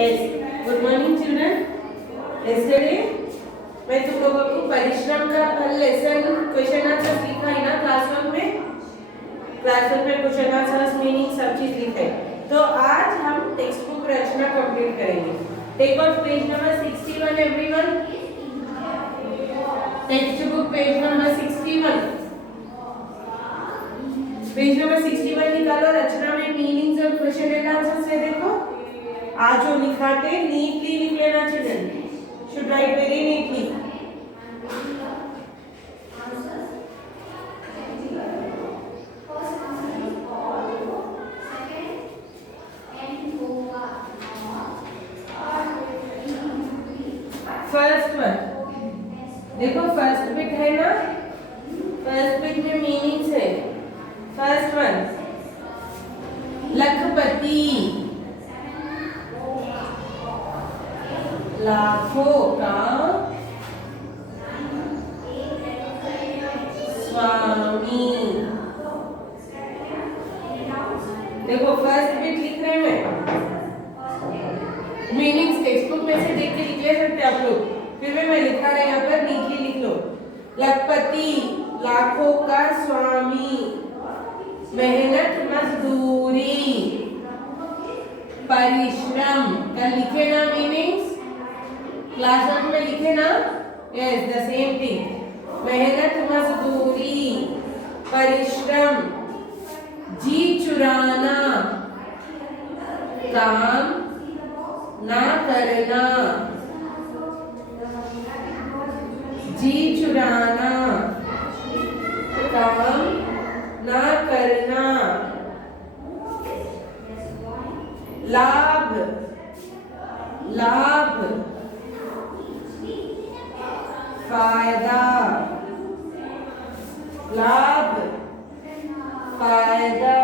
Yes. Good morning, children. Yesterday मैं तुम लोगों को परिश्रम का हल लेसन क्वेश्चन आंसर लिखा है ना क्लास वन में क्वेश्चन आंसर मीनिंग सब चीज लिखे। तो आज हम टेक्स्ट बुक रचना कंप्लीट करेंगे। Take out page number 61 everyone. Textbook page number 61। Page number 61 निकालो। रचना में मीनिंग्स और क्वेश्चन एंड आंसर से देखो। आज जो लिखाते नीटली लिख लेना children. Should write very neatly. First one देखो, फर्स्ट बिट है ना, फर्स्ट बिट में मीनिंग्स है। फर्स्ट वन लखपति, लाखों का स्वामी। देखो फर्स्ट बिट लिख रहे हैं, मीनिंग्स टेक्स्ट बुक में से देख के लिख ले सकते आप लोग, फिर भी मैं लिखा रहा यहाँ पर, नीटली लिख लो। लखपति, लाखों का स्वामी, मेहनत मजदूरी, परिश्रम। कल लिखे ना मीनिंग्स, क्लास वन में लिखे ना, यस द सेम थिंग। मेहनत मजदूरी, परिश्रम, जी चुराना, काम ना करना, जी चुराना, काम ना करना, लाभ, लाभ, फायदा, लाभ, फायदा,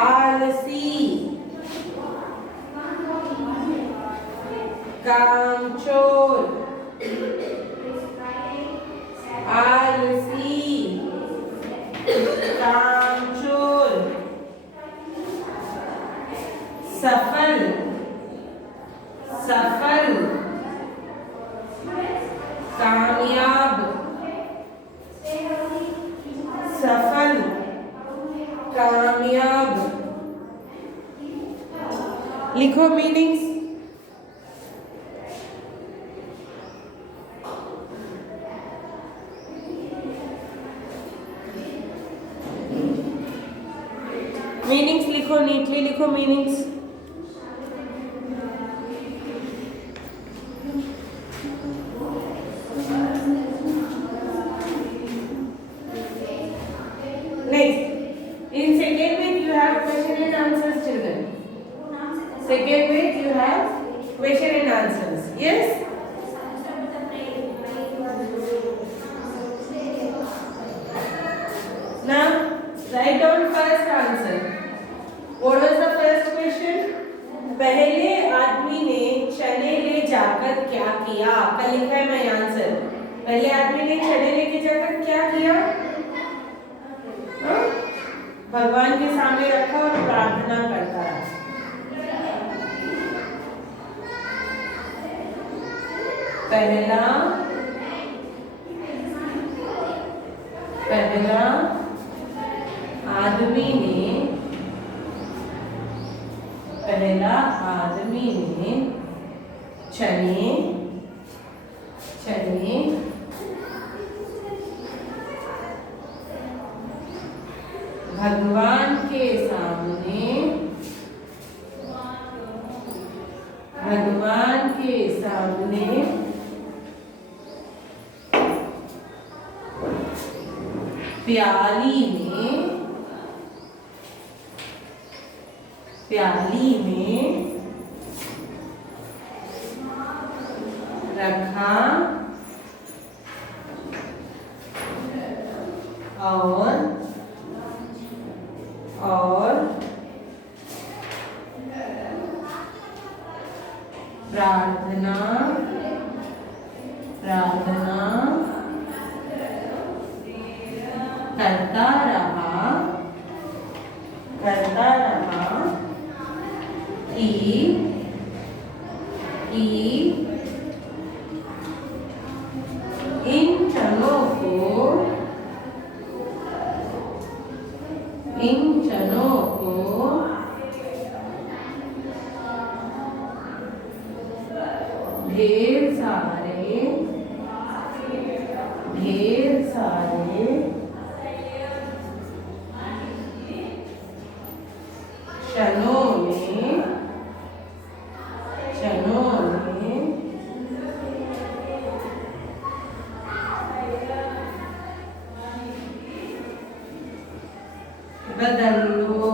आलसी, कामचोर, आलसी, कामचोर, सफल, सफल, कामयाब, सफल, कामयाब। लिखो मीनिंग्स। मीनिंग्स लिखो, नीटली लिखो meanings. Next, in second week you have question and answers, children. Second week you have question and answers. Yes. Now write down first answer. What was the first question? पहले आदमी ने चने ले जाकर क्या किया? कल लिखा है मैं आंसर। पहले आदमी ने चने लेके जाकर क्या किया? भगवान के सामने रखा और प्रार्थना करता रहा। पहला आदमी ने चने भगवान के सामने प्याली में रखा और प्रार्थना करता रहा इन चनों को ढेर सारे चनों में बदल लो।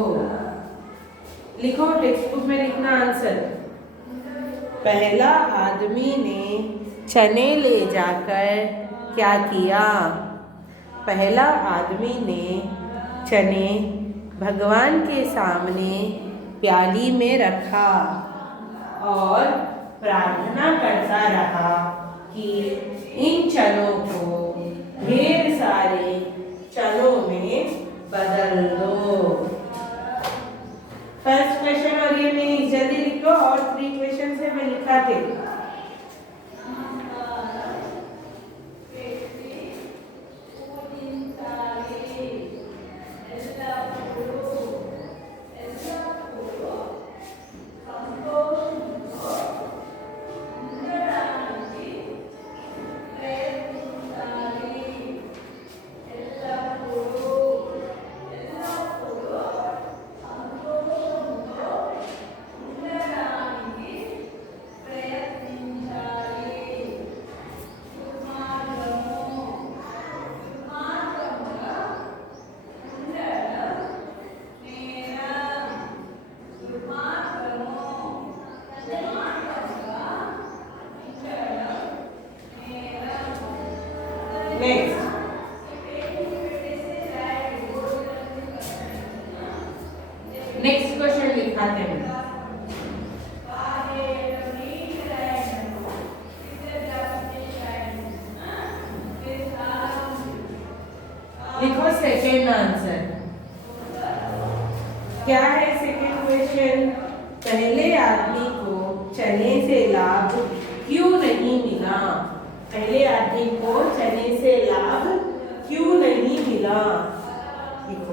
लिखो, टेक्स्ट बुक में लिखना आंसर। पहला आदमी ने चने ले जाकर क्या किया? पहला आदमी ने चने भगवान के सामने प्याली में रखा और प्रार्थना करता रहा कि इन चनों को ढेर सारे चनों में बदल दो। फर्स्ट क्वेश्चन और ये मेरी जल्दी लिखो, और 3 क्वेश्चन से मैं लिखाते। नेक्स्ट क्वेश्चन लिखाते हैं। लिखो सेकेंड आंसर। क्या है सेकेंड क्वेश्चन? पहले आदमी को चने से लाभ क्यों नहीं मिला? पहले आदमी को चने से लाभ क्यों नहीं मिला? लिखो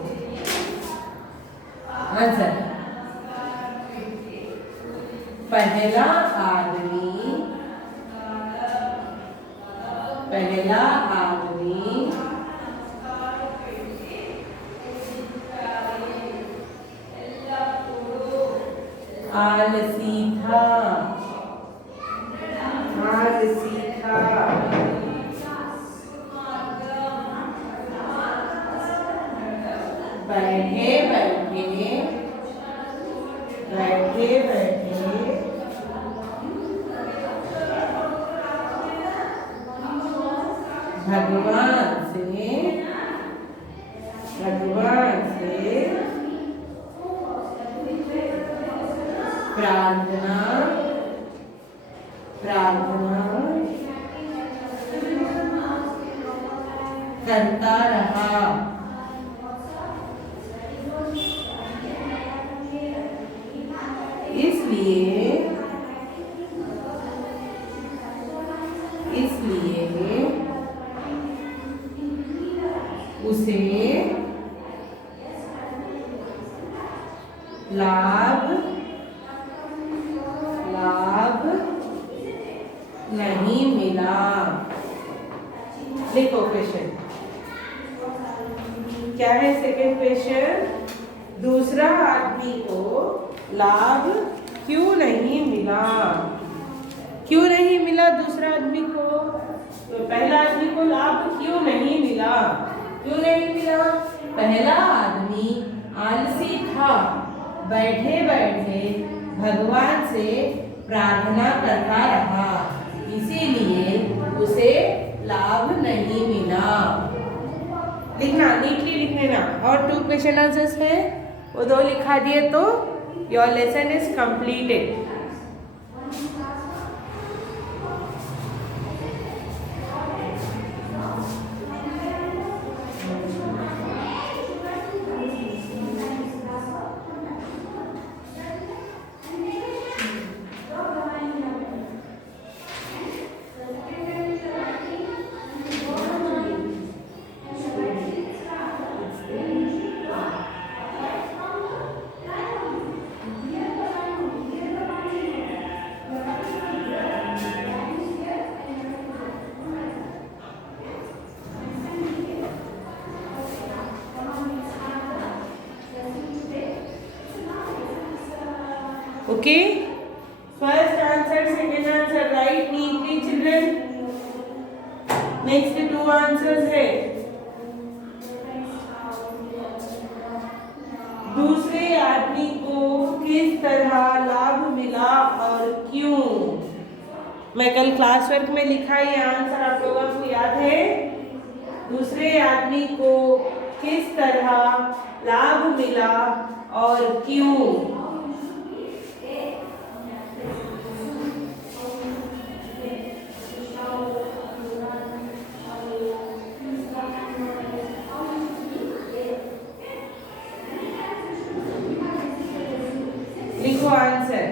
आंसर। पहला आदमी आलसी था। बैठे भगवान से प्रार्थना करता रहा। इसलिए उसे लाभ नहीं मिला। देखो क्वेश्चन क्या है? सेकेंड क्वेश्चन, दूसरा आदमी को लाभ क्यों नहीं मिला? क्यों नहीं मिला दूसरा आदमी को? तो पहला आदमी को लाभ क्यों नहीं मिला? पहला आदमी आलसी था, बैठे भगवान से प्रार्थना करता रहा, इसीलिए उसे लाभ नहीं मिला। लिखना, नीटली लिख लेना। और 2 क्वेश्चन आंसर्स है, वो 2 लिखा दिए तो your lesson is completed. Okay, first answer, second answer right neatly children. Next two answers है। दूसरे आदमी को किस तरह लाभ मिला और क्यों? मैं कल क्लास वर्क में लिखा ये आंसर आप लोगों को याद है? दूसरे आदमी को किस तरह लाभ मिला और क्यों? लिखो आंसर।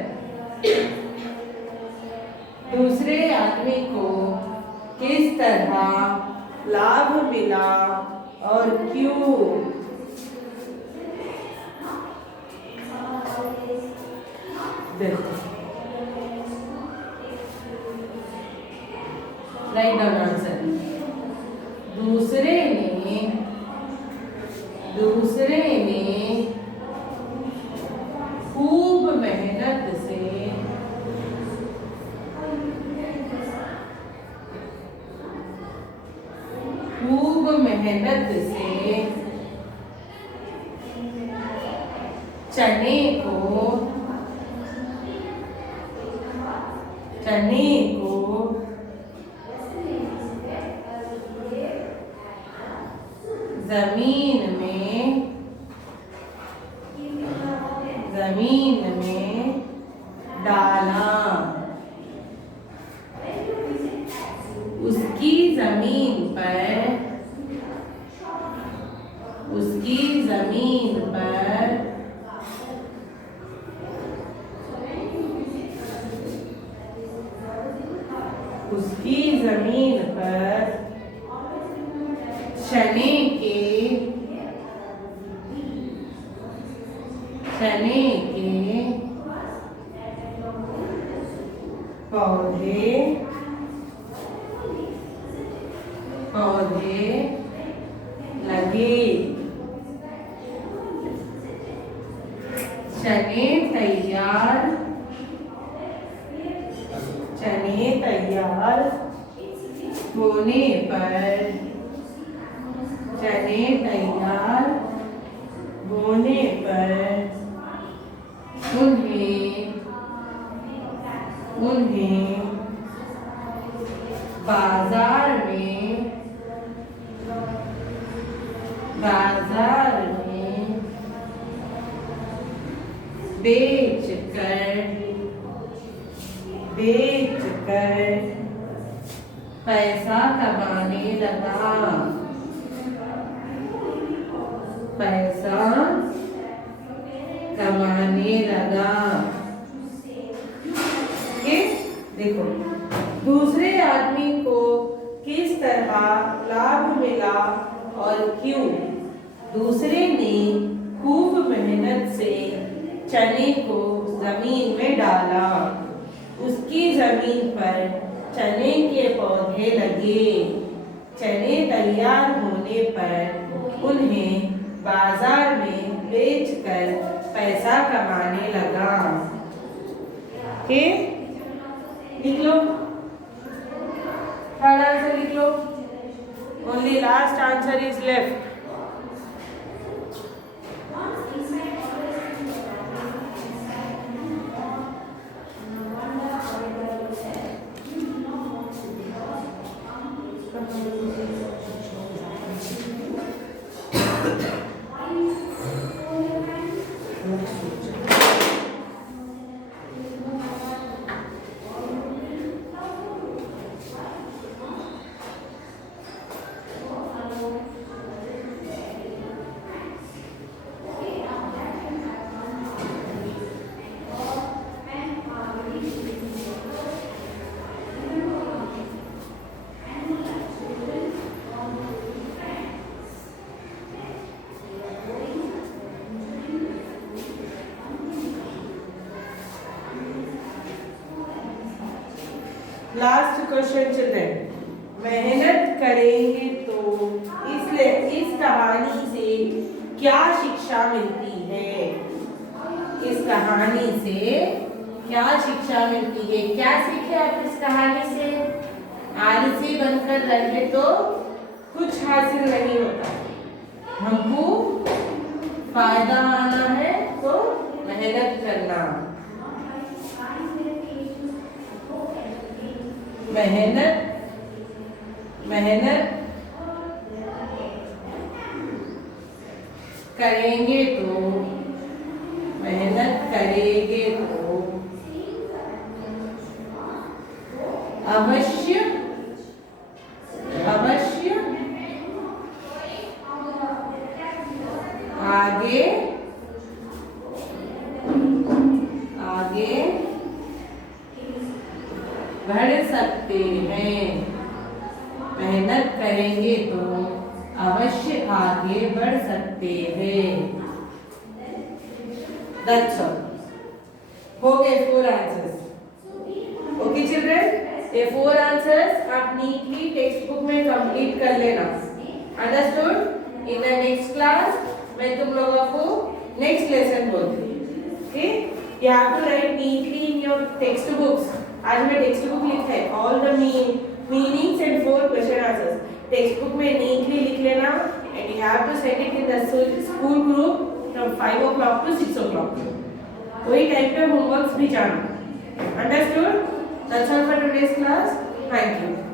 दूसरे आदमी को किस तरह लाभ मिला और क्यों? देखो, राइट डाउन आंसर। दूसरे ने खूब मेहनत से चने को जमीन में डाला। उसकी जमीन पर चने के पौधे लगे। चने तैयार होने पर उन्हें बाजार में बेचकर पैसा कमाने लगा। देखो, दूसरे आदमी को किस तरह लाभ मिला और क्यों? दूसरे ने खूब मेहनत से चने को जमीन में डाला। उसकी जमीन पर चने के पौधे लगे। चने तैयार होने पर उन्हें बाजार में बेचकर पैसा कमाने लगा। ओके, लिख लो। थर्ड आंसर लिख लो। Only last answer is left. Last question children, मेहनत करेंगे तो इसलिए इस कहानी से क्या शिक्षा मिलती है? इस कहानी से क्या शिक्षा मिलती है? क्या सीखे आप इस कहानी से? आलसी बनकर रहे तो कुछ हासिल नहीं होता। हमको फायदा आना है तो मेहनत करना, मेहनत मेहनत करेंगे तो, मेहनत करेंगे तो अवश्य अवश्य आगे आगे बढ़ सकते हैं। मेहनत करेंगे तो अवश्य आगे बढ़ सकते हैं। That's all. हो गए 4 आंसर्स। ओके चिल्ड्रन, ये 4 आंसर्स आप नीटली टेक्स्ट बुक में कंप्लीट कर लेना। Understood? In the next class मैं तुम लोगों को नेक्स्ट लेसन बोलती हूँ। Okay, you have to write neatly in your textbooks. आज मैं टेक्स्ट बुक लिखा है, all the meanings and 4 question answers textbook में नीटली लिख लेना and you have to send it in the school group from 5 o'clock to 6 o'clock। वही time पे homeworks भी जाना। Understood? That's all for today's class. Thank you.